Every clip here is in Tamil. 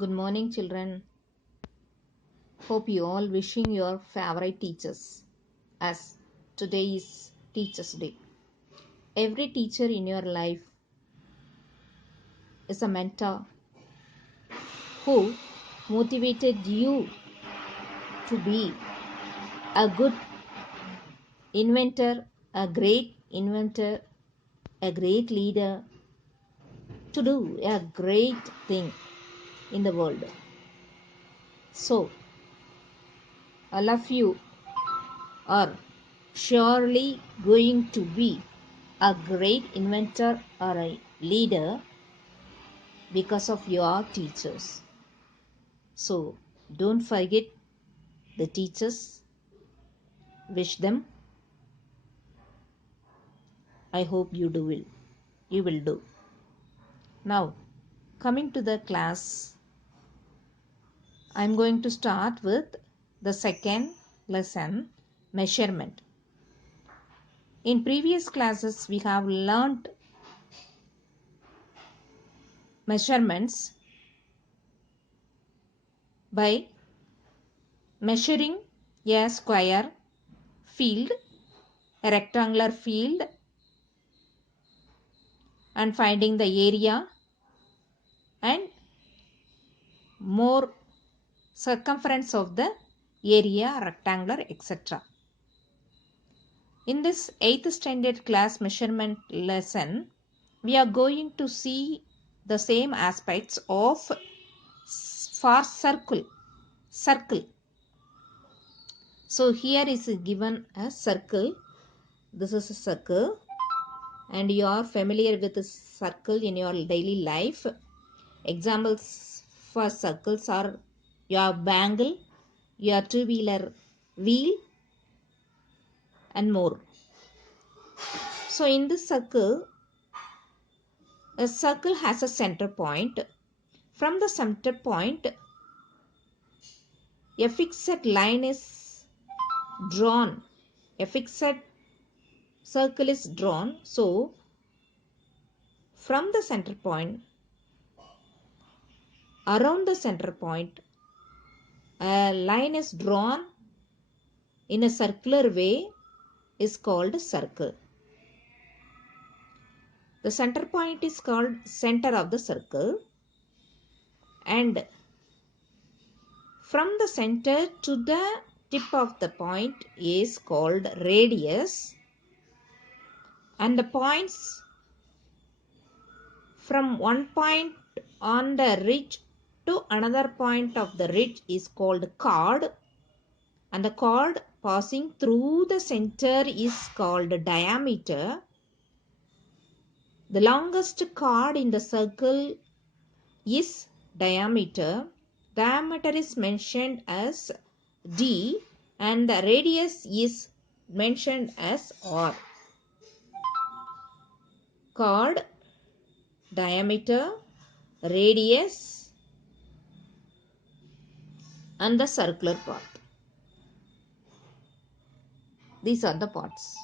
Good morning, children. Hope you all wishing your favorite teachers, as today is Teachers' Day. Every teacher in your life is a mentor who motivated you to be a good inventor, a great inventor, a great leader, to do a great thing in the world. So, all of you are surely going to be a great inventor or a leader because of your teachers. So don't forget the teachers. Wish them. I hope you will do. Now coming to the class, I'm going to start with the second lesson, measurement. In previous classes we have learnt measurements by measuring a square field, a rectangular field, and finding the area and more circumference of the area, rectangular, etc. In this 8th standard class measurement lesson, we are going to see the same aspects of for circle. So here is given a circle. This is a circle, and you are familiar with the circle in your daily life. Examples for circles are your bangle, your two-wheeler wheel, and more. So in this circle, a circle has a center point. From the center point, a fixed line is drawn. A fixed circle is drawn. So from the center point, around the center point, a line is drawn in a circular way is called a circle. The center point is called center of the circle, and from the center to the tip of the point is called radius, and the points from one point on the ridge to another point of the ridge is called chord, and the chord passing through the center is called diameter. The longest chord in the circle is diameter. Diameter is mentioned as D and the radius is mentioned as R. Chord, diameter, radius, and the circular part. These are the parts.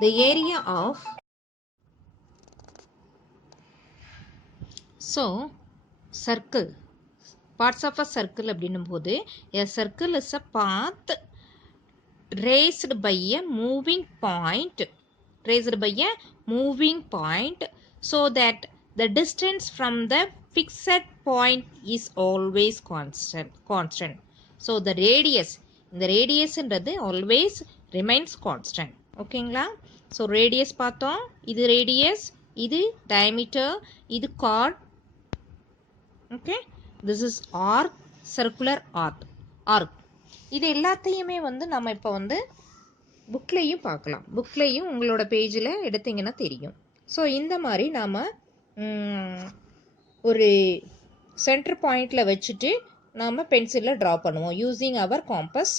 The area of circle. Parts of a circle அப்படின்னும்போது a circle is a path raised by a moving point. So that the distance from the fixed point is always constant. So the radius என்றது always remains constant. ஓகேங்களா? So radius பார்த்தோம், இது radius, இது diameter, இது chord. Okay, this is arc, circular arc. இது எல்லாத்தையுமே நம்ம இப்போ புக்லையும் பார்க்கலாம். புக்லையும் உங்களோட பேஜில் எடுத்தீங்கன்னா தெரியும். ஸோ இந்த மாதிரி நாம் ஒரு சென்டர் பாயிண்டில் வச்சுட்டு நாம் பென்சிலில் ட்ரா பண்ணுவோம். யூஸிங் அவர் காம்பஸ்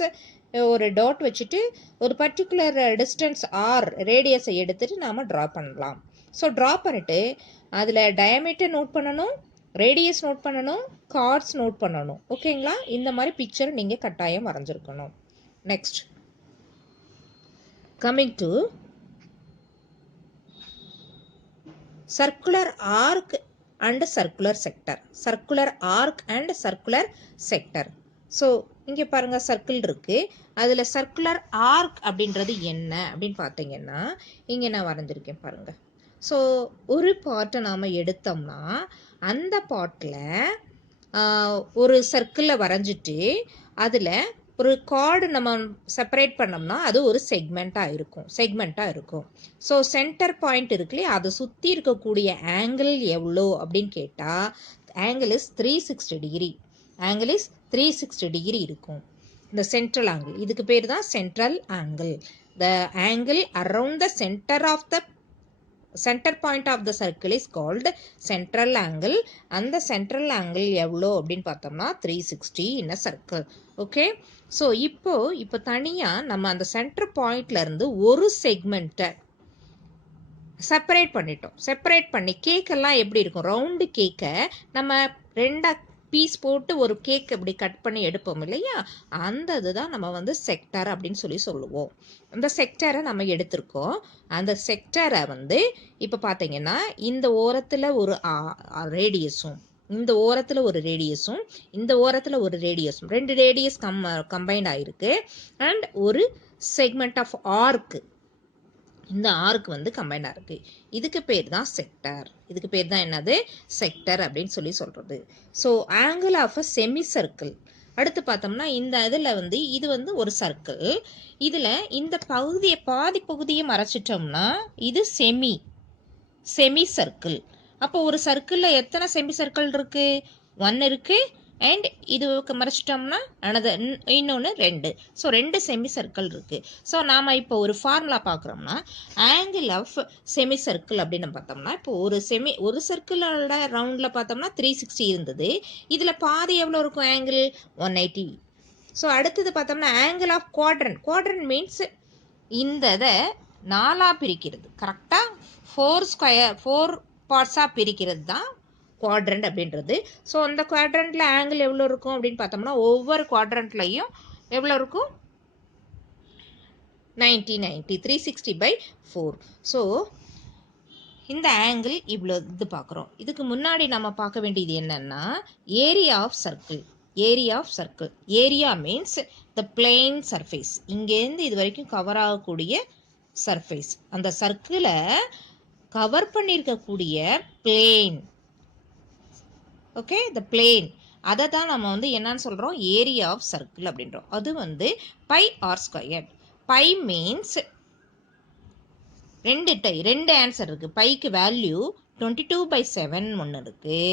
ஒரு டாட் வச்சுட்டு ஒரு பர்டிகுலர் டிஸ்டன்ஸ் ஆர் ரேடியஸை எடுத்துகிட்டு நாம் ட்ரா பண்ணலாம். ஸோ ட்ரா பண்ணிவிட்டு அதில் டயமீட்டர் நோட் பண்ணணும், ரேடியஸ் நோட் பண்ணணும், கார்ட்ஸ் நோட் பண்ணணும். ஓகேங்களா? இந்த மாதிரி பிக்சர் நீங்கள் கட்டாயம் வரைஞ்சிருக்கணும். Next, coming to circular arc and circular sector. Circular arc and circular sector. So இங்கே பாருங்கள் சர்க்கிள் இருக்குது. அதில் சர்க்குலர் ஆர்க் அப்படின்றது என்ன அப்படின்னு பார்த்தீங்கன்னா இங்கே நான் வரைஞ்சிருக்கேன் பாருங்கள். ஸோ ஒரு பாட்டை நாம் எடுத்தோம்னா அந்த பாட்டில் ஒரு சர்க்கிளில் வரைஞ்சிட்டு அதில் ஒரு கார்டு நம்ம செப்பரேட் பண்ணோம்னா அது ஒரு செக்மெண்ட்டாக இருக்கும். ஸோ சென்டர் பாயிண்ட் இருக்குல்லையே அதை சுற்றி இருக்கக்கூடிய ஆங்கிள் எவ்வளோ அப்படின்னு கேட்டால் angle is 360 degree. Angle is 360 degree இருக்கும். இந்த சென்ட்ரல் ஆங்கிள் இதுக்கு பேர் தான் central angle. The angle around the centre of the center point of the circle is called central angle. and the central angle எவ்வளோ அப்படின்னு பார்த்தோம்னா 360 in a circle. Okay, so இப்போ தனியாக நம்ம அந்த சென்டர் பாயிண்ட்ல இருந்து ஒரு செக்மெண்ட்டை செப்பரேட் பண்ணிட்டோம். செப்பரேட் பண்ணி கேக்கெல்லாம் எப்படி இருக்கும், ரவுண்டு கேக்கை நம்ம ரெண்டாக பீஸ் போட்டு ஒரு கேக் இப்படி கட் பண்ணி எடுப்போம் இல்லையா, அந்த இதுதான் நம்ம வந்து செக்டர் அப்படின்னு சொல்லுவோம். அந்த செக்டரை நம்ம எடுத்திருக்கோம். அந்த செக்டரை வந்து இப்போ பார்த்தீங்கன்னா இந்த ஓரத்தில் ஒரு ரேடியஸும் இந்த ஓரத்தில் ஒரு ரேடியஸும் இந்த ஓரத்தில் ஒரு ரேடியஸும் 2 ரேடியஸ் கம்பைன்ட் ஆகிருக்கு. அண்ட் ஒரு செக்மெண்ட் ஆஃப் ஆர்க்கு, இந்த ஆர்க் வந்து கம்பைனாக இருக்குது. இதுக்கு பேர் தான் செக்டர். இதுக்கு பேர் தான் என்னது, செக்டர் அப்படின்னு சொல்கிறது. So angle of a semi circle. அடுத்து பார்த்தோம்னா இந்த இதில் வந்து இது வந்து ஒரு சர்க்கிள். இதில் இந்த பாதி பகுதியை மறைச்சிட்டோம்னா இது செமி சர்க்கிள். அப்போ ஒரு சர்க்கிளில் எத்தனை செமி சர்க்கிள் இருக்குது, 1 இருக்குது. அண்ட் இதுக்கு மறைச்சிட்டோம்னா இன்னொன்று 2. ஸோ 2 செமி சர்க்கிள் இருக்குது. ஸோ நாம் இப்போ ஒரு ஃபார்முலா பார்க்குறோம்னா ஆங்கிள் ஆஃப் செமி சர்க்கிள் அப்படின்னு பார்த்தோம்னா இப்போ ஒரு சர்க்கிளோட ரவுண்டில் பார்த்தோம்னா 360 இருந்தது. இதில் பாதி எவ்வளோ இருக்கும், ஆங்கிள் 180. ஸோ அடுத்தது பார்த்தோம்னா ஆங்கிள் ஆஃப் குவாட்ரண்ட் மீன்ஸ் இந்த இதை 4ஆக பிரிக்கிறது. கரெக்டாக 4 பார்ட்ஸாக பிரிக்கிறது தான் குவாட்ரண்ட் அப்படின்றது. ஸோ அந்த குவாட்ரண்ட்டில் ஆங்கிள் எவ்வளோ இருக்கும் அப்படின்னு பார்த்தோம்னா ஒவ்வொரு குவாட்ரண்ட்லையும் எவ்வளோ இருக்கும், 90 360/4. ஸோ இந்த ஆங்கிள் இவ்வளோ இது பார்க்குறோம். இதுக்கு முன்னாடி நம்ம பார்க்க வேண்டியது என்னன்னா area of circle. Area means the plane surface. இங்கேருந்து இது வரைக்கும் கவர் ஆகக்கூடிய சர்ஃபேஸ், அந்த சர்க்கிளை கவர் பண்ணியிருக்கக்கூடிய பிளேன். ஓகே, த பிளேன், அதை தான் நம்ம வந்து என்னன்னு சொல்கிறோம், ஏரியா ஆஃப் சர்க்கிள் அப்படின்றோம். அது வந்து πr². பை மீன்ஸ் 2 ஆன்சர் இருக்குது. பைக்கு வேல்யூ 22/7 ஒன்று இருக்குது.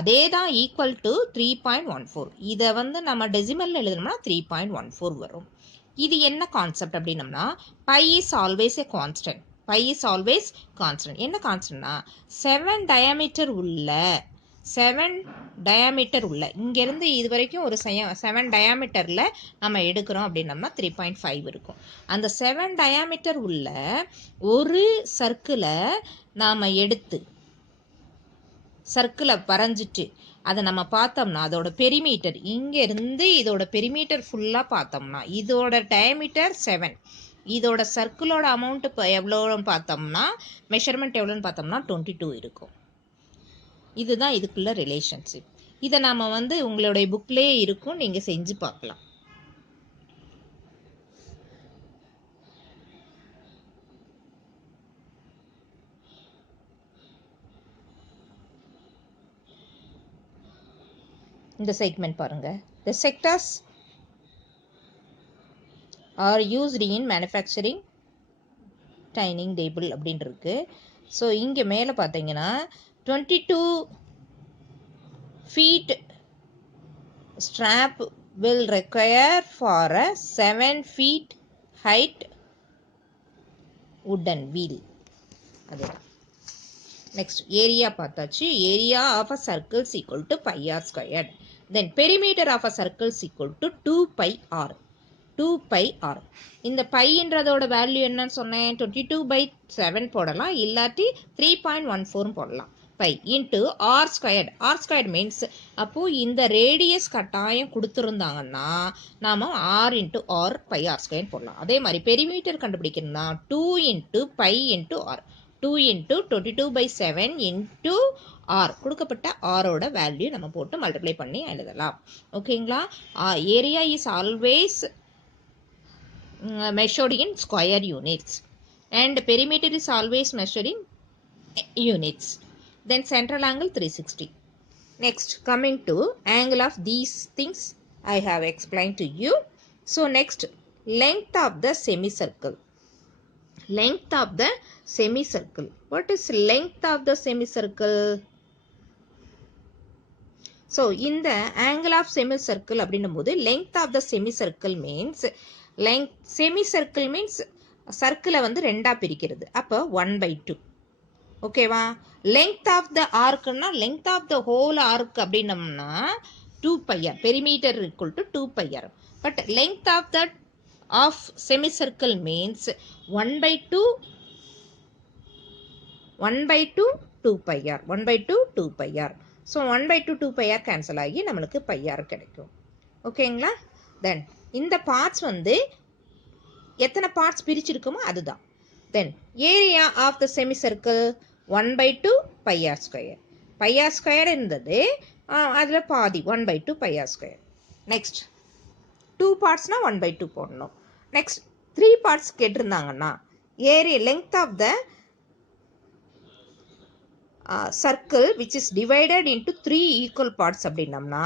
அதே தான் ஈக்குவல் டு 3.14. இதை வந்து நம்ம டெசிமலில் எழுதணும்னா 3.14 வரும். இது என்ன கான்செப்ட் அப்படின்னம்னா pi is always a constant. என்ன கான்ஸ்டன்ட்னா 7 டயாமீட்டர் உள்ள இங்கேருந்து இது வரைக்கும் ஒரு 7 டயாமீட்டரில் நம்ம எடுக்கிறோம் அப்படின்னம்னா 3.5 இருக்கும். அந்த 7 டயாமீட்டர் உள்ள ஒரு சர்க்கிளை நாம் எடுத்து சர்க்கிளை வரைஞ்சிட்டு அதை நம்ம பார்த்தோம்னா அதோட பெரிமீட்டர், இங்கேருந்து இதோட பெரிமீட்டர் ஃபுல்லாக பார்த்தோம்னா இதோட டயாமீட்டர் 7, இதோட சர்க்கிளோட அமௌண்ட் இப்போ எவ்வளோன்னு பார்த்தோம்னா மெஷர்மெண்ட் எவ்வளோன்னு பார்த்தோம்னா 22 இருக்கும். இதுதான் இதுக்குள்ள ரிலேஷன்ஷிப். இதை நாம் வந்து உங்களுடைய புக்லேயே இருக்கும், நீங்கள் செஞ்சு பார்க்கலாம். இந்த செக்மெண்ட் பாருங்க. The sectors are used in manufacturing dining table அப்படின்னு இருக்கு. ஸோ இங்கே மேலே பார்த்தீங்கன்னா 22 feet strap will require for a 7 feet height wooden wheel. அதுதான். நெக்ஸ்ட் ஏரியா பார்த்தாச்சு. Area of a circle is equal to πr². Then perimeter of a circle is equal to 2πr. இந்த பைன்றதோட வேல்யூ என்னன்னு சொன்னேன், 22/7 போடலாம், இல்லாட்டி 3.14 போடலாம். Pi into r². மீன்ஸ் அப்போது இந்த ரேடியஸ் கட்டாயம் கொடுத்துருந்தாங்கன்னா நாம் r இன்ட்டு ஆர் πr² போடலாம். அதே மாதிரி பெரிமீட்டர் கண்டுபிடிக்கணும்னா 2 × π × r. 2 into 22/7 into r கொடுக்கப்பட்ட r ஓட வேல்யூ நம்ம போட்டு மல்டிப்ளை பண்ணி எழுதலாம். ஓகேங்களா? Area is always measured in square units and perimeter is always measured in units. Then central angle 360. Next, coming to angle of these things I have explained to you. So next, length of the semicircle. Length of the semicircle. What is length of the semicircle? So in the angle of semicircle அப்படின்னும்போது length of the semicircle means length semicircle means circle வந்து ரெண்டா பிரிக்கிறது. அப்போ 1/2. ஓகேவா? length of the arcனா length of the whole arc அப்படின்னம்னா 2πr. perimeter equal to 2πr. But length of that of semicircle means 1/2 2πr. 1/2 2πr. So 1/2 2πr cancel ஆகி நம்மளுக்கு πr கிடைக்கும். ஓகேங்களா? தென் இந்த பார்ட்ஸ் வந்து எத்தனை பார்ட்ஸ் பிரிச்சிருக்குமோ அதுதான். Then area of the semicircle 1/2 πr square. πr square இருந்தது, அதில் பாதி 1/2 πr ஸ்கொயர். நெக்ஸ்ட் 2 பார்ட்ஸ்னா 1/2 போடணும். நெக்ஸ்ட் 3 பார்ட்ஸ் கேட்டிருந்தாங்கன்னா area length of the circle which is divided into 3 equal parts அப்படின்னம்னா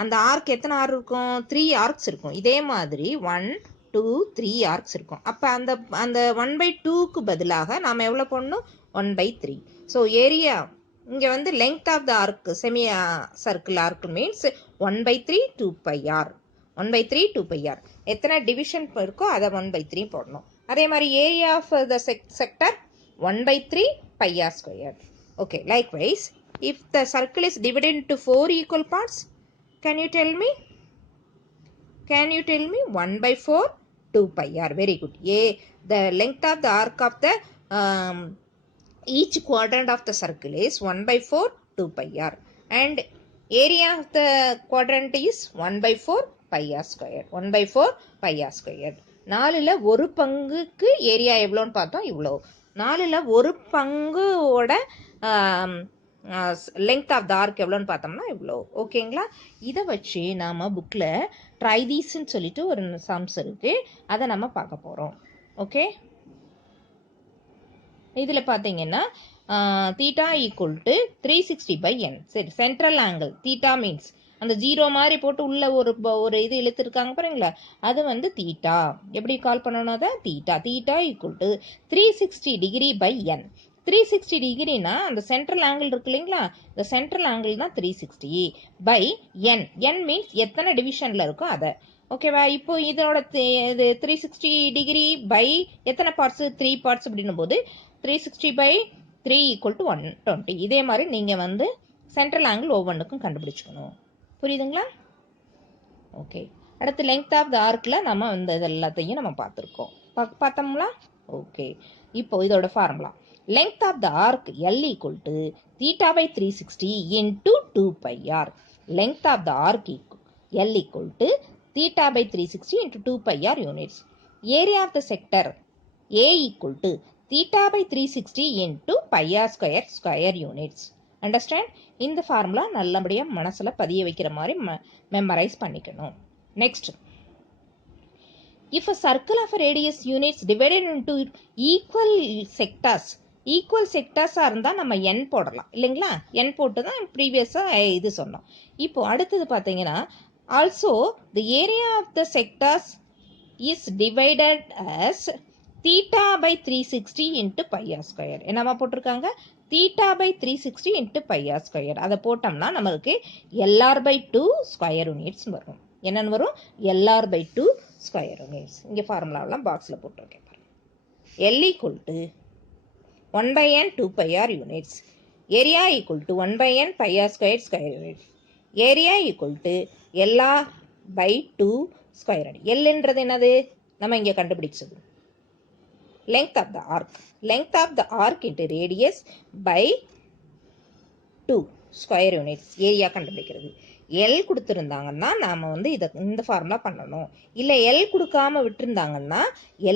அந்த ஆர்க் எத்தனை ஆர்க் இருக்கும்? 3 ஆர்க்ஸ் இருக்கும். இதே மாதிரி 1 2 3 ஆர்க்ஸ் இருக்கும். அப்போ அந்த 1/2க்கு பதிலாக நாம் எவ்வளோ போடணும்? 1/3. ஸோ ஏரியா இங்கே வந்து length of the arc semi circle arc means 1/3 2πr. 1/3 2πr. எத்தனை டிவிஷன் இருக்கோ அதை 1/3 போடணும். அதே மாதிரி area of the sector 1/3 πr square. Okay, likewise, if the circle is divided into 4 equal parts, can you tell me? 1/4 2πr. Very good. The length of the arc of the each quadrant of the circle is 1/4 2πr. And area of the quadrant is 1/4 πr squared. 1/4 πr squared. 4ல் ஒரு பங்குக்கு ஏரியா எவ்வளோன்னு பார்த்தோம், இவ்வளோ. 4ல் ஒரு பங்கோட லெங்த் ஆஃப் த ஆர்க் எவ்வளோன்னு பார்த்தோம்னா இவ்வளோ. ஓகேங்களா? இதை வச்சு நாம் புக்கில் ட்ரைதீஸ்ன்னு சொல்லிட்டு ஒரு சம்ஸ் இருக்குது, அதை நம்ம பார்க்க போகிறோம். ஓகே, இதில் பார்த்தீங்கன்னா தீட்டா ஈக்குவல் டு 360/n. சரி, சென்ட்ரல் ஆங்கிள் தீட்டா மீன்ஸ் அந்த 0 மாதிரி போட்டு உள்ள ஒரு இது இழுத்துருக்காங்க பாருங்களா, அது வந்து தீட்டா. எப்படி கால் பண்ணணும் அதை? Theta. Theta equal to 360°/n. 360 டிகிரினா அந்த சென்ட்ரல் ஆங்கிள் இருக்கு இல்லைங்களா, இந்த சென்ட்ரல் ஆங்கிள் தான் 360/n. n மீன்ஸ் எத்தனை டிவிஷனில் இருக்கோ அதை. ஓகேவா? இப்போ இதோட இது 360° எத்தனை பார்ட்ஸு? 3 பார்ட்ஸ் அப்படின்னும் போது 360/3 = 120. இதே மாதிரி நீங்கள் வந்து சென்ட்ரல் ஆங்கிள் ஒவ்வொன்றுக்கும் கண்டுபிடிச்சிக்கணும். புரியுதுங்களா? ஓகே, அடுத்து லெங்த் ஆஃப் த ஆர்க்கில் நம்ம இந்த இது எல்லாத்தையும் நம்ம பார்த்துருக்கோம். பார்த்தோம்ங்களா? ஓகே, இப்போ இதோட formula length of the arc L equal to θ/360 into 2πr. Length of the arc L equal to θ/360 into 2πr units. Area of the sector A equal to θ/360 into πr square units. Understand? இந்த ஃபார்முலா நல்லபடியாக மனசில் பதிய வைக்கிற மாதிரி மெமரைஸ் பண்ணிக்கணும். Next, if a circle of a radius units divided into equal sectors, equal செக்டர்ஸாக இருந்தால் நம்ம என் போடலாம் இல்லைங்களா? என் போட்டு தான் ப்ரீவியஸாக இது சொன்னோம். இப்போ அடுத்தது பார்த்தீங்கன்னா also the area of the sectors is divided as θ/360 into πr square. என்னவா போட்டிருக்காங்க? θ/360 into πr ஸ்கொயர். அதை போட்டோம்னா நம்மளுக்கு LR/2 ஸ்கொயர் யூனிட்ஸ் வரும். என்னென்னு வரும்? LR/2 square units. இங்கே ஃபார்முலாவெலாம் பாக்ஸில் போட்டிருக்கேன் பாருங்கள். L equal to 1/n 2πr units. Area equal to 1/n πr square unit. Area equal to LR/2 square. Lன்றது என்னது? நம்ம இங்கே கண்டுபிடிச்சது length of the arc. Length of the arc into radius by 2 square units. Area கண்டுபிடிக்கிறது. L கொடுத்துருந்தாங்கன்னா நாம் வந்து இந்த ஃபார்முலா பண்ணணும். இல்லை L கொடுக்காம விட்டுருந்தாங்கன்னா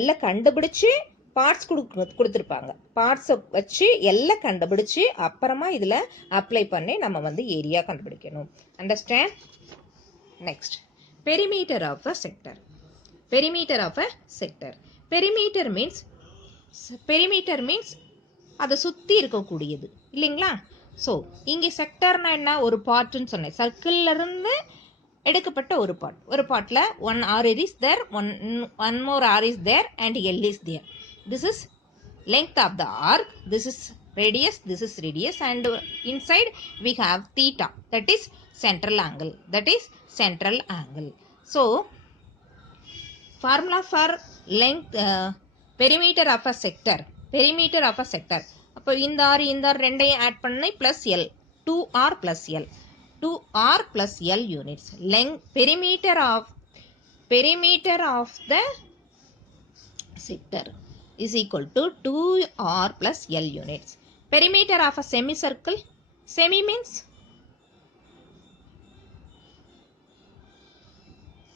L கண்டுபிடிச்சு பார்ட்ஸ் கொடுத்துருப்பாங்க. பார்ட்ஸை வச்சு எல்லாம் கண்டுபிடிச்சு அப்புறமா இதில் அப்ளை பண்ணி நம்ம வந்து ஏரியா கண்டுபிடிக்கணும். Understand? Next, perimeter of a sector. Perimeter of a sector. Perimeter means அதை சுற்றி இருக்கக்கூடியது இல்லைங்களா? ஸோ இங்கே செக்டர்னா என்ன? ஒரு பார்ட்டுன்னு சொன்னேன். சர்க்கிள்லேருந்து எடுக்கப்பட்ட ஒரு பார்ட். ஒரு பார்ட்டில் one R is there, one more R is there and L is there. This is length of the arc, this is radius and inside we have theta, that is central angle. So formula for length perimeter of a sector. அப்போ இந்த ஆர் ரெண்டையும் ஆட் பண்ணி plus L, 2R plus L units. Length perimeter of the sector is equal to 2R plus L units. Perimeter of a semicircle. Semi means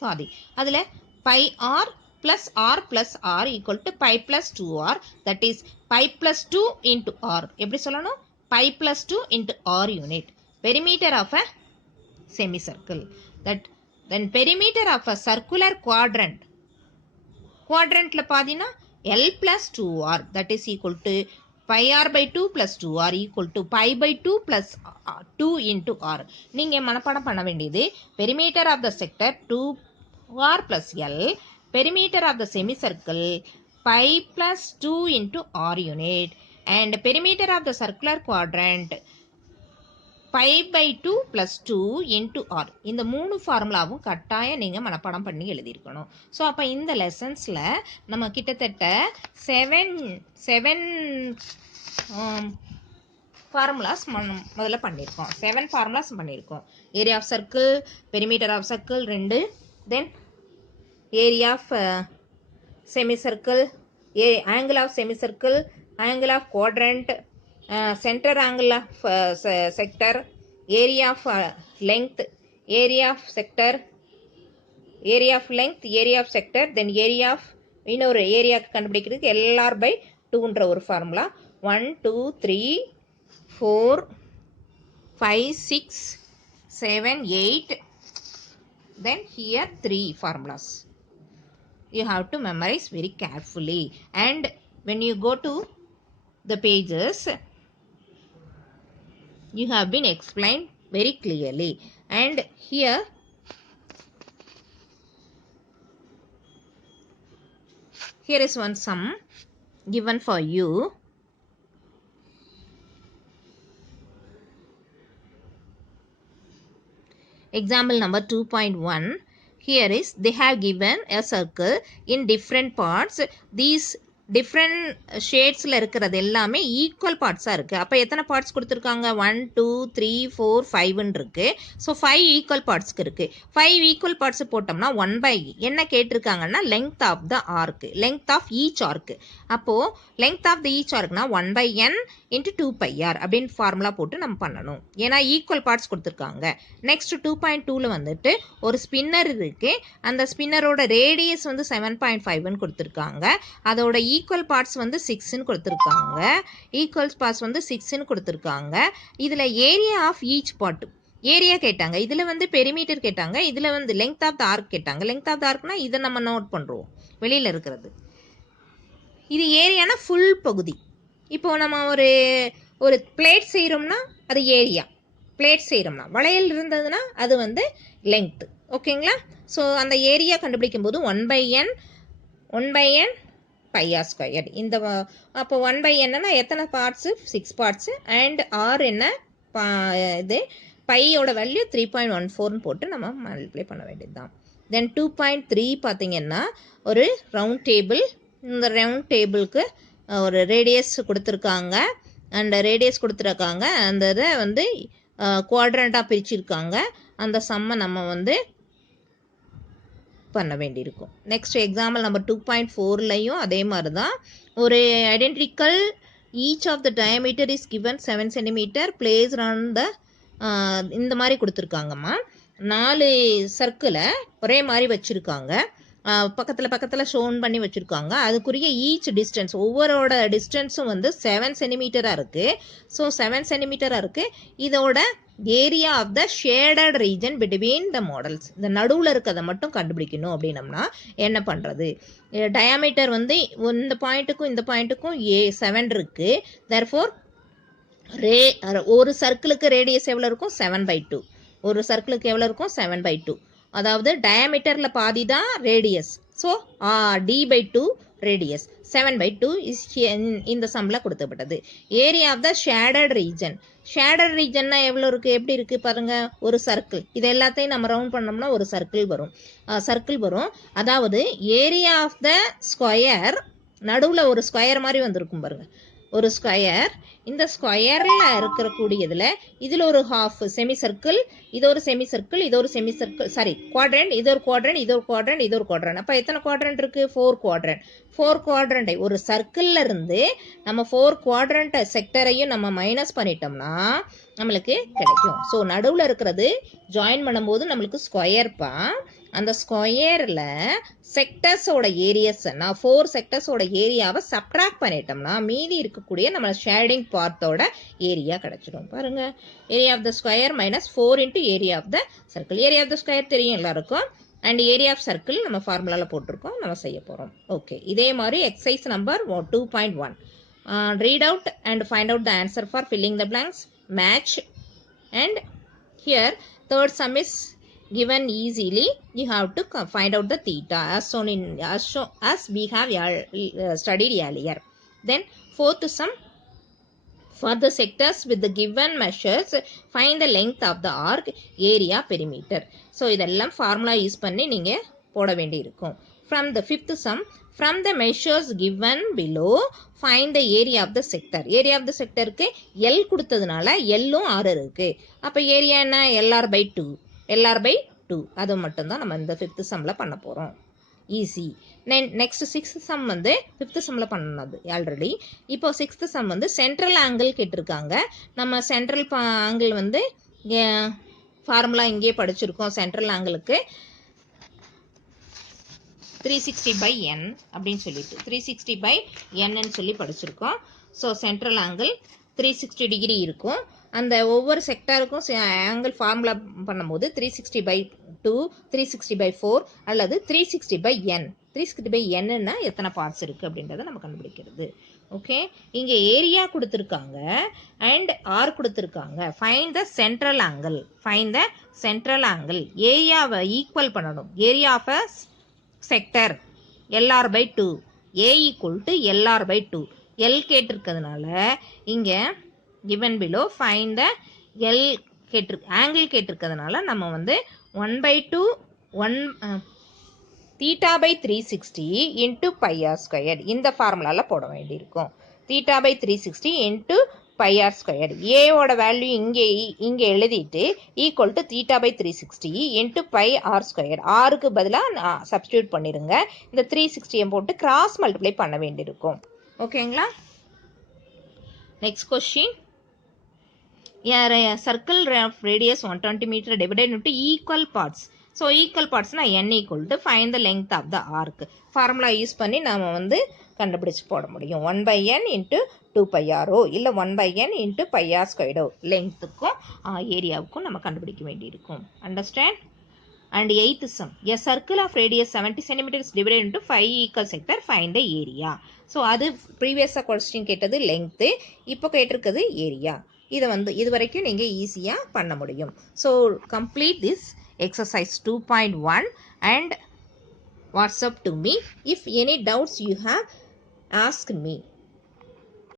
பாதி. அதில் pi R plus R equal to pi plus 2R. That is pi plus 2 into R. எப்படி சொல்லணும்? pi plus 2 into R unit. Perimeter of a semicircle. Then perimeter of a circular quadrant. Quadrantல பாதினா L plus 2R, that is equal to pi R by 2 plus 2R equal to pi by 2 plus 2 into R. நீங்கள் மனப்பாடம் பண்ண வேண்டியது perimeter of the sector 2R plus L, perimeter of the semicircle pi plus 2 into R unit, and perimeter of the circular quadrant pi by 2 plus 2 into R. இந்த மூணு ஃபார்முலாவும் கட்டாயம் நீங்கள் மனப்பாடம் பண்ணி எழுதியிருக்கணும். ஸோ அப்போ இந்த லெசன்ஸில் நம்ம கிட்டத்தட்ட செவன் ஃபார்முலாஸ் முதல்ல பண்ணியிருக்கோம். 7 ஃபார்முலாஸ் பண்ணியிருக்கோம். Area of circle, perimeter of circle 2, then area of semicircle, angle of semicircle, angle of quadrant, center angle of sector, area of length, area of sector, area of length, area of sector, then area of இன்னொரு ஏரியா கண்டுபிடிக்கிறதுக்கு LR by 2ன்ற ஒரு formula. 1 2 3 4 5 6 7 8, then here 3 formulas. You have to memorize very carefully, and when you go to the pages, you have been explained very clearly. And here is one sum given for you. Example number 2.1. Here is they have given a circle in different parts. These different ஷேட்ஸில் இருக்கிறது எல்லாமே ஈக்குவல் பார்ட்ஸாக இருக்குது. அப்போ எத்தனை பார்ட்ஸ் கொடுத்துருக்காங்க? 1 2 3 4 5ன்னு இருக்குது. ஸோ 5 ஈக்குவல் பார்ட்ஸ்க்கு இருக்குது. 5 ஈக்குவல் பார்ட்ஸ் போட்டோம்னா 1/, என்ன கேட்டிருக்காங்கன்னா length of the arc, length of each arc. அப்போது லெங்த் ஆஃப் த ஈச் ஆர்க்குனா 1/n into 2πr அப்படின்னு ஃபார்முலா போட்டு நம்ம பண்ணணும். ஏன்னா ஈக்குவல் பார்ட்ஸ் கொடுத்துருக்காங்க. நெக்ஸ்ட் 2.2ல் வந்துட்டு ஒரு ஸ்பின்னர் இருக்குது. அந்த ஸ்பின்னரோட ரேடியஸ் வந்து 7.5ன்னு கொடுத்துருக்காங்க. அதோட ஈக்குவல் பார்ட்ஸ் வந்து 6ன்னு கொடுத்துருக்காங்க. ஈக்குவல் பார்ட்ஸ் வந்து 6ன்னு கொடுத்துருக்காங்க. இதில் area of each part area கேட்டாங்க. இதில் வந்து பெரிமீட்டர் கேட்டாங்க. இதில் வந்து லெங்த் ஆஃப் த ஆர்க் கேட்டாங்க. லெங்த் ஆஃப் த ஆர்க்னா இதை நம்ம நோட் பண்ணுறோம், வெளியில் இருக்கிறது. இது ஏரியானா ஃபுல் பகுதி. இப்போது நம்ம ஒரு பிளேட் செய்கிறோம்னா அது ஏரியா. பிளேட் செய்கிறோம்னா வளையல் இருந்ததுன்னா அது வந்து லெங்க்த்து. ஓகேங்களா? ஸோ அந்த ஏரியா கண்டுபிடிக்கும் போது 1/n pi r squared. இந்த அப்போ 1/n எத்தனை பார்ட்ஸு? 6 பார்ட்ஸு. அண்ட் ஆர் என்ன இது பையோட வேல்யூ 3.14ன்னு போட்டு நம்ம மல்டிப்ளை பண்ண வேண்டியது தான். தென் 2.3 பார்த்தீங்கன்னா ஒரு ரவுண்ட் டேபிள். இந்த ரவுண்ட் டேபிளுக்கு ஒரு ரேடியஸ் கொடுத்துருக்காங்க. அண்ட் ரேடியஸ் கொடுத்துருக்காங்க. அந்த இதை வந்து குவாட்ரண்ட்டாக பிரிச்சுருக்காங்க. அந்த சம்மை நம்ம வந்து பண்ண வேண்டியிருக்கும். நெக்ஸ்ட் எக்ஸாம்பிள் நம்பர் 2.4லையும் அதே மாதிரி தான். ஒரு identical each of the diameter is given 7 cm placed on the இந்த மாதிரி கொடுத்துருக்காங்கம்மா. 4 சர்க்கிளை ஒரே மாதிரி வச்சுருக்காங்க. பக்கத்தில் ஷோன் பண்ணி வச்சுருக்காங்க. அதுக்குரிய ஈச் டிஸ்டன்ஸ் ஒவ்வொருட டிஸ்டன்ஸும் வந்து 7 சென்டிமீட்டராக இருக்குது. ஸோ 7 சென்டிமீட்டராக இருக்குது. இதோட area of the shaded region between the models, இந்த நடுவில் இருக்கிறத மட்டும் கண்டுபிடிக்கணும் அப்படின்னம்னா என்ன பண்ணுறது? டயாமீட்டர் வந்து இந்த பாயிண்ட்டுக்கும் இந்த பாயிண்ட்டுக்கும் 7 இருக்குது. தேர்ஃபோர் ஒரு சர்க்கிளுக்கு ரேடியஸ் எவ்வளோ இருக்கும்? 7/2. ஒரு சர்க்கிளுக்கு எவ்வளோ இருக்கும்? 7/2. அதாவது டயாமீட்டரில் பாதி தான் radius. So d/2 radius, 7/2 is இந்த சம்மில் கொடுக்கப்பட்டது. Area of the shaded region, shaded ரீஜன்னா எவ்வளோ இருக்குது? எப்படி இருக்குது பாருங்கள். ஒரு சர்க்கிள், இது எல்லாத்தையும் நம்ம ரவுண்ட் பண்ணோம்னா ஒரு சர்க்கிள் வரும். அதாவது ஏரியா ஆஃப் த ஸ்கொயர், நடுவில் ஒரு ஸ்கொயர் மாதிரி வந்திருக்கும் பாருங்கள், ஒரு ஸ்கொயர். இந்த ஸ்கொயரில் இருக்கக்கூடியதில் இதில் ஒரு ஹாஃப் செமி சர்க்கிள், இது ஒரு செமி சர்க்கிள், இது ஒரு செமி சர்க்கிள், சாரி குவாட்ரண்ட், இது ஒரு குவாட்ரண்ட், இது ஒரு குவாட்ரண்ட், இது ஒரு குவாட்ரண்ட். அப்போ எத்தனை குவாட்ரண்ட் இருக்குது? 4 குவாட்ரண்ட். 4 குவாட்ரண்ட்டை ஒரு சர்க்கிளில் இருந்து நம்ம 4 குவாட்ரண்ட் செக்டரையும் நம்ம மைனஸ் பண்ணிட்டோம்னா நம்மளுக்கு கிடைக்கும். ஸோ நடுவில் இருக்கிறது ஜாயின் பண்ணும்போது நம்மளுக்கு ஸ்கொயர்ப்பா. அந்த ஸ்கொயரில் செக்டர்ஸோட ஏரியாஸ், நான் 4 செக்டர்ஸோட ஏரியாவை சப்ட்ராக்ட் பண்ணிட்டோம்னா மீதி இருக்கக்கூடிய நம்ம ஷேடிங் பார்த்தோட ஏரியா கிடைச்சிடும். பாருங்க, area of the square minus 4 into area of the circle. Area of the square தெரியும் எல்லாருக்கும், அண்ட் ஏரியா ஆஃப் சர்க்கிள் நம்ம ஃபார்முலாவில் போட்டிருக்கோம், நம்ம செய்ய போகிறோம். ஓகே, இதே மாதிரி exercise number 2.1. read out and find out the answer for filling the blanks, match, and here third sum is given easily. You have to find out the theta as we have studied earlier. Then fourth sum, for the sectors with the given measures find the length of the arc, area, perimeter. So இதெல்லாம் formula யூஸ் பண்ணி நீங்க போட வேண்டி இருக்கும். From the fifth sum, from the measures given below find the area of the sector. area of the sectorக்கு L கொடுத்ததுனால L-ம் R இருக்கு. அப்ப ஏரியா என்ன? LR/2. LR/2 அது மட்டும்தான் நம்ம இந்த 5th சம்மில் பண்ண போகிறோம். ஈஸி. நெக்ஸ்ட் 6th சம் வந்து 5th சம்மில் பண்ணது ஆல்ரெடி. இப்போ 6th சம் வந்து சென்ட்ரல் ஆங்கிள் கேட்டிருக்காங்க. நம்ம சென்ட்ரல் ஆங்கிள் வந்து ஃபார்முலா இங்கே படிச்சிருக்கோம். சென்ட்ரல் ஆங்கிளுக்கு 360/n அப்படின்னு சொல்லிட்டு 360/n சொல்லி படிச்சிருக்கோம். ஸோ சென்ட்ரல் ஆங்கிள் 360 டிகிரி இருக்கும். அந்த ஒவ்வொரு செக்டாருக்கும் ஆங்கிள் ஃபார்முலா பண்ணும்போது 360/2, 360/4 அல்லது 360/n. 360/nன்னா எத்தனை பார்ட்ஸ் இருக்குது அப்படின்றத நம்ம கண்டுபிடிக்கிறது. ஓகே, இங்கே ஏரியா கொடுத்துருக்காங்க அண்ட் ஆர் கொடுத்துருக்காங்க. Find the central angle. Find the central angle. ஏரியாவை ஈக்குவல் பண்ணணும். Area of a sector LR/2, A = LR/2. L கேட்டிருக்கிறதுனால இங்கே given below find the L angle கேட்டிருக்கிறதுனால நம்ம வந்து 1/2 θ/360 into pi r squared இந்த ஃபார்முலாவில் போட வேண்டியிருக்கும். θ/360 into pi r squared. A ஓட வேல்யூ இங்கே எழுதிட்டு equal to θ/360 into pi r squared. ஆருக்கு பதிலாக சப்ஸ்டியூட் பண்ணிடுங்க. இந்த 360 போட்டு கிராஸ் மல்டிப்ளை பண்ண வேண்டியிருக்கும். ஓகேங்களா? Next question. Circle radius 120 meter divided into equal parts. So equal parts na n = find the length of the arc. Formula use பண்ணி நாம வந்து கண்டுபிடிச்சு போட முடியும். 1/n into 2πr இல்ல 1/n into pi r squared லெங்க்த்துக்கும் ஏரியாவுக்கும் நம்ம கண்டுபிடிக்க வேண்டியிருக்கும். Understand? And 8th sum. A circle of radius 70 cm is divided into 5 equal sector. Find the area. So அது previous question கேட்டது length, இப்போ கேட்டிருக்கிறது ஏரியா. இதை வந்து இது வரைக்கும் நீங்கள் ஈஸியாக பண்ண முடியும். So complete this exercise 2.1 and WhatsApp to me. If any doubts you have, ask me.